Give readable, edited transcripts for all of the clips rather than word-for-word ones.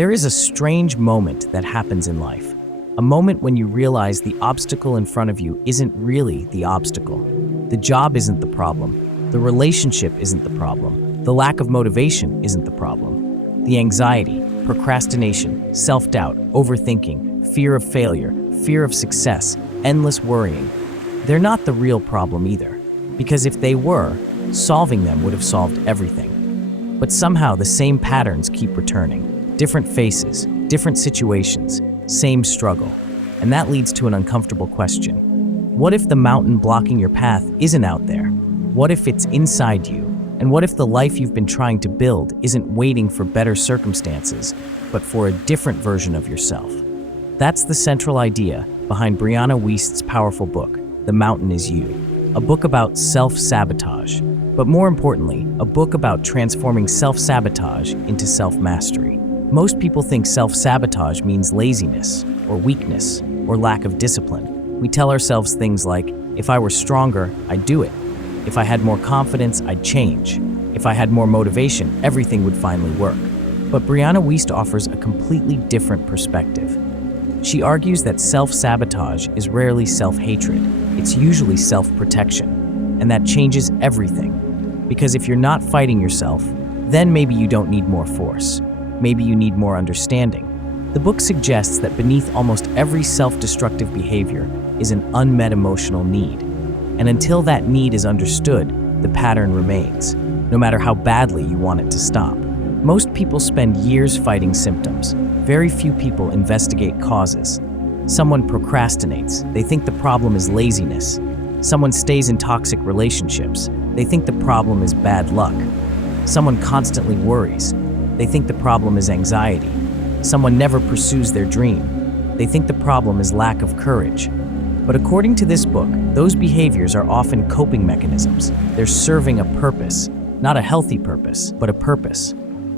There is a strange moment that happens in life. A moment when you realize the obstacle in front of you isn't really the obstacle. The job isn't the problem. The relationship isn't the problem. The lack of motivation isn't the problem. The anxiety, procrastination, self-doubt, overthinking, fear of failure, fear of success, endless worrying, they're not the real problem either. Because if they were, solving them would have solved everything. But somehow the same patterns keep returning. Different faces, different situations, same struggle. And that leads to an uncomfortable question. What if the mountain blocking your path isn't out there? What if it's inside you? And what if the life you've been trying to build isn't waiting for better circumstances, but for a different version of yourself? That's the central idea behind Brianna Wiest's powerful book, The Mountain Is You, a book about self-sabotage, but more importantly, a book about transforming self-sabotage into self-mastery. Most people think self-sabotage means laziness, or weakness, or lack of discipline. We tell ourselves things like, if I were stronger, I'd do it. If I had more confidence, I'd change. If I had more motivation, everything would finally work. But Brianna Wiest offers a completely different perspective. She argues that self-sabotage is rarely self-hatred, it's usually self-protection. And that changes everything. Because if you're not fighting yourself, then maybe you don't need more force. Maybe you need more understanding. The book suggests that beneath almost every self-destructive behavior is an unmet emotional need. And until that need is understood, the pattern remains, no matter how badly you want it to stop. Most people spend years fighting symptoms. Very few people investigate causes. Someone procrastinates. They think the problem is laziness. Someone stays in toxic relationships. They think the problem is bad luck. Someone constantly worries. They think the problem is anxiety. Someone never pursues their dream. They think the problem is lack of courage. But according to this book, those behaviors are often coping mechanisms. They're serving a purpose, not a healthy purpose, but a purpose.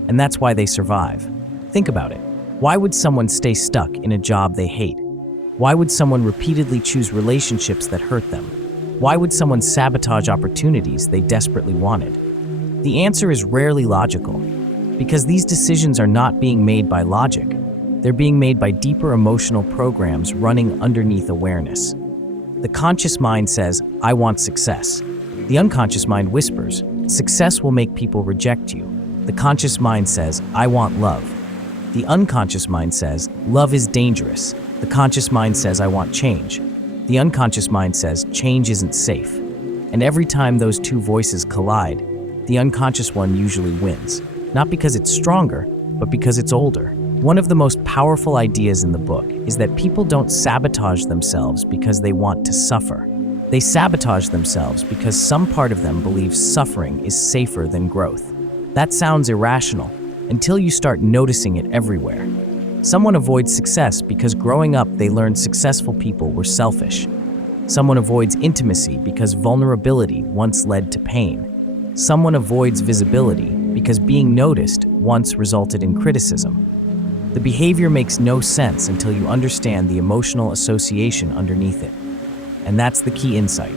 And that's why they survive. Think about it. Why would someone stay stuck in a job they hate? Why would someone repeatedly choose relationships that hurt them? Why would someone sabotage opportunities they desperately wanted? The answer is rarely logical, because these decisions are not being made by logic. They're being made by deeper emotional programs running underneath awareness. The conscious mind says, I want success. The unconscious mind whispers, success will make people reject you. The conscious mind says, I want love. The unconscious mind says, love is dangerous. The conscious mind says, I want change. The unconscious mind says, change isn't safe. And every time those two voices collide, the unconscious one usually wins. Not because it's stronger, but because it's older. One of the most powerful ideas in the book is that people don't sabotage themselves because they want to suffer. They sabotage themselves because some part of them believes suffering is safer than growth. That sounds irrational until you start noticing it everywhere. Someone avoids success because growing up they learned successful people were selfish. Someone avoids intimacy because vulnerability once led to pain. Someone avoids visibility because being noticed once resulted in criticism. The behavior makes no sense until you understand the emotional association underneath it. And that's the key insight.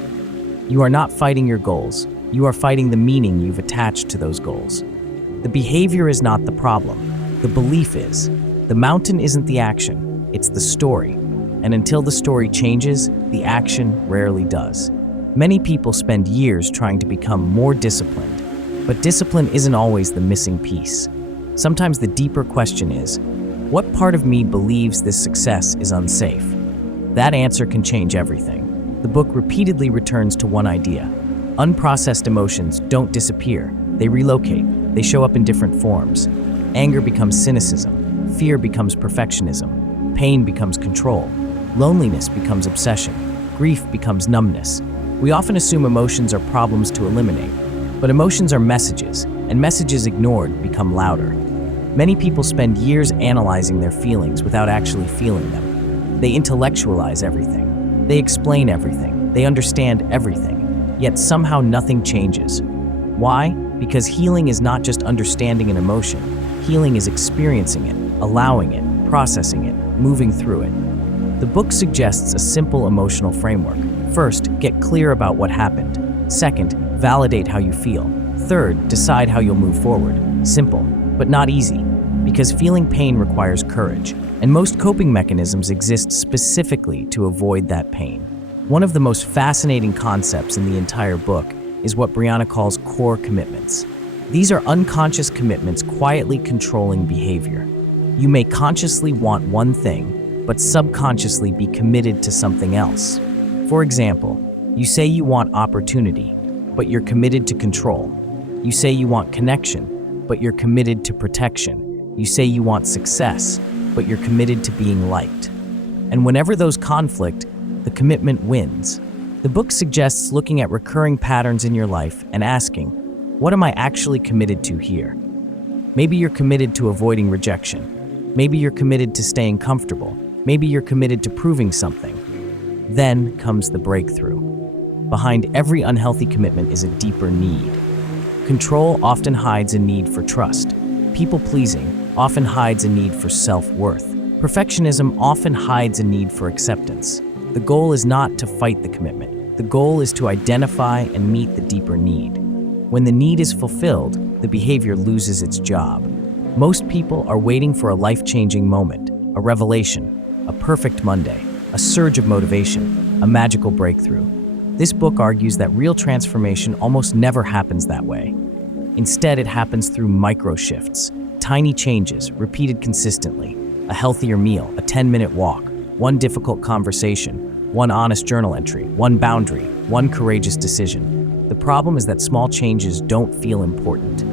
You are not fighting your goals, you are fighting the meaning you've attached to those goals. The behavior is not the problem, the belief is. The mountain isn't the action, it's the story. And until the story changes, the action rarely does. Many people spend years trying to become more disciplined, but discipline isn't always the missing piece. Sometimes the deeper question is, what part of me believes this success is unsafe? That answer can change everything. The book repeatedly returns to one idea. Unprocessed emotions don't disappear. They relocate. They show up in different forms. Anger becomes cynicism. Fear becomes perfectionism. Pain becomes control. Loneliness becomes obsession. Grief becomes numbness. We often assume emotions are problems to eliminate, but emotions are messages, and messages ignored become louder. Many people spend years analyzing their feelings without actually feeling them. They intellectualize everything. They explain everything. They understand everything. Yet somehow nothing changes. Why? Because healing is not just understanding an emotion. Healing is experiencing it, allowing it, processing it, moving through it. The book suggests a simple emotional framework. First, get clear about what happened. Second, validate how you feel. Third, decide how you'll move forward. Simple, but not easy. Because feeling pain requires courage, and most coping mechanisms exist specifically to avoid that pain. One of the most fascinating concepts in the entire book is what Brianna calls core commitments. These are unconscious commitments quietly controlling behavior. You may consciously want one thing, but subconsciously be committed to something else. For example, you say you want opportunity, but you're committed to control. You say you want connection, but you're committed to protection. You say you want success, but you're committed to being liked. And whenever those conflict, the commitment wins. The book suggests looking at recurring patterns in your life and asking, what am I actually committed to here? Maybe you're committed to avoiding rejection. Maybe you're committed to staying comfortable. Maybe you're committed to proving something. Then comes the breakthrough. Behind every unhealthy commitment is a deeper need. Control often hides a need for trust. People-pleasing often hides a need for self-worth. Perfectionism often hides a need for acceptance. The goal is not to fight the commitment. The goal is to identify and meet the deeper need. When the need is fulfilled, the behavior loses its job. Most people are waiting for a life-changing moment, a revelation, a perfect Monday, a surge of motivation, a magical breakthrough. This book argues that real transformation almost never happens that way. Instead, it happens through micro-shifts, tiny changes repeated consistently, a healthier meal, a 10-minute walk, one difficult conversation, one honest journal entry, one boundary, one courageous decision. The problem is that small changes don't feel important.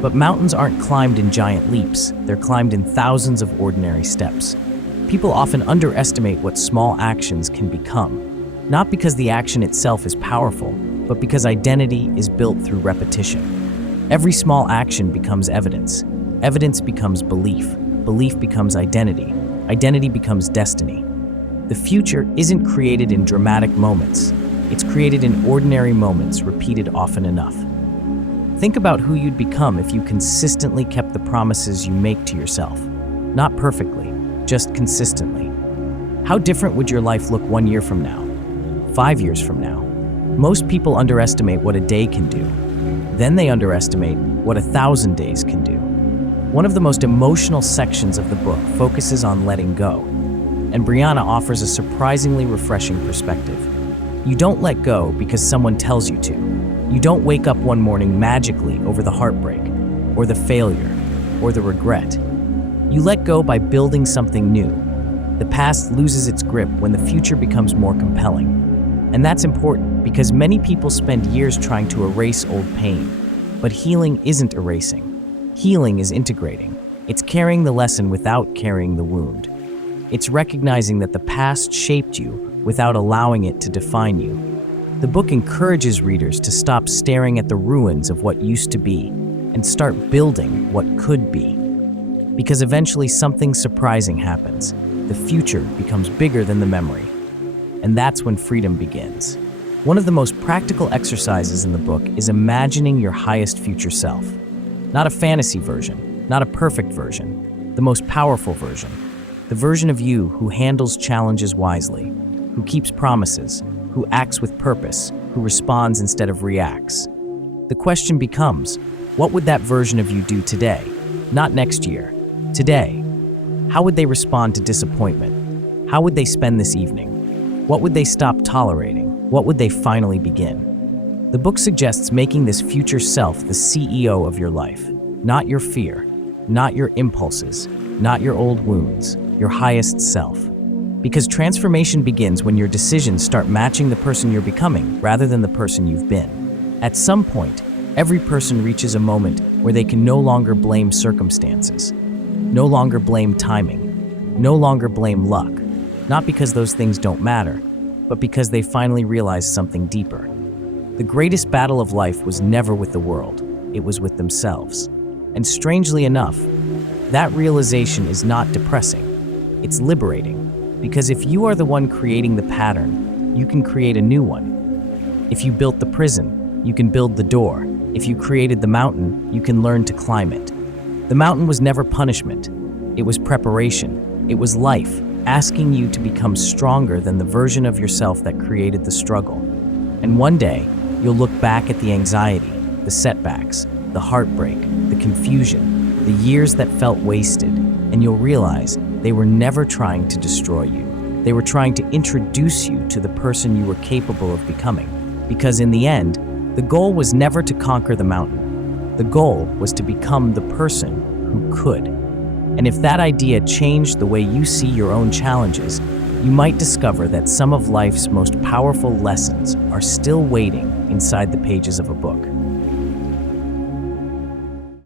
But mountains aren't climbed in giant leaps, they're climbed in thousands of ordinary steps. People often underestimate what small actions can become. Not because the action itself is powerful, but because identity is built through repetition. Every small action becomes evidence. Evidence becomes belief. Belief becomes identity. Identity becomes destiny. The future isn't created in dramatic moments. It's created in ordinary moments repeated often enough. Think about who you'd become if you consistently kept the promises you make to yourself. Not perfectly, just consistently. How different would your life look 1 year from now? 5 years from now? Most people underestimate what a day can do. Then they underestimate what 1,000 days can do. One of the most emotional sections of the book focuses on letting go, and Brianna offers a surprisingly refreshing perspective. You don't let go because someone tells you to. You don't wake up one morning magically over the heartbreak, or the failure, or the regret. You let go by building something new. The past loses its grip when the future becomes more compelling. And that's important because many people spend years trying to erase old pain. But healing isn't erasing. Healing is integrating. It's carrying the lesson without carrying the wound. It's recognizing that the past shaped you without allowing it to define you. The book encourages readers to stop staring at the ruins of what used to be and start building what could be. Because eventually something surprising happens. The future becomes bigger than the memory. And that's when freedom begins. One of the most practical exercises in the book is imagining your highest future self. Not a fantasy version, not a perfect version, the most powerful version. The version of you who handles challenges wisely, who keeps promises, who acts with purpose, who responds instead of reacts. The question becomes, what would that version of you do today? Not next year, today. How would they respond to disappointment? How would they spend this evening? What would they stop tolerating? What would they finally begin? The book suggests making this future self the CEO of your life, not your fear, not your impulses, not your old wounds, your highest self. Because transformation begins when your decisions start matching the person you're becoming rather than the person you've been. At some point, every person reaches a moment where they can no longer blame circumstances, no longer blame timing, no longer blame luck. Not because those things don't matter, but because they finally realize something deeper. The greatest battle of life was never with the world, it was with themselves. And strangely enough, that realization is not depressing, it's liberating. Because if you are the one creating the pattern, you can create a new one. If you built the prison, you can build the door. If you created the mountain, you can learn to climb it. The mountain was never punishment, it was preparation, it was life, asking you to become stronger than the version of yourself that created the struggle. And one day, you'll look back at the anxiety, the setbacks, the heartbreak, the confusion, the years that felt wasted, and you'll realize they were never trying to destroy you. They were trying to introduce you to the person you were capable of becoming. Because in the end, the goal was never to conquer the mountain. The goal was to become the person who could. And if that idea changed the way you see your own challenges, you might discover that some of life's most powerful lessons are still waiting inside the pages of a book.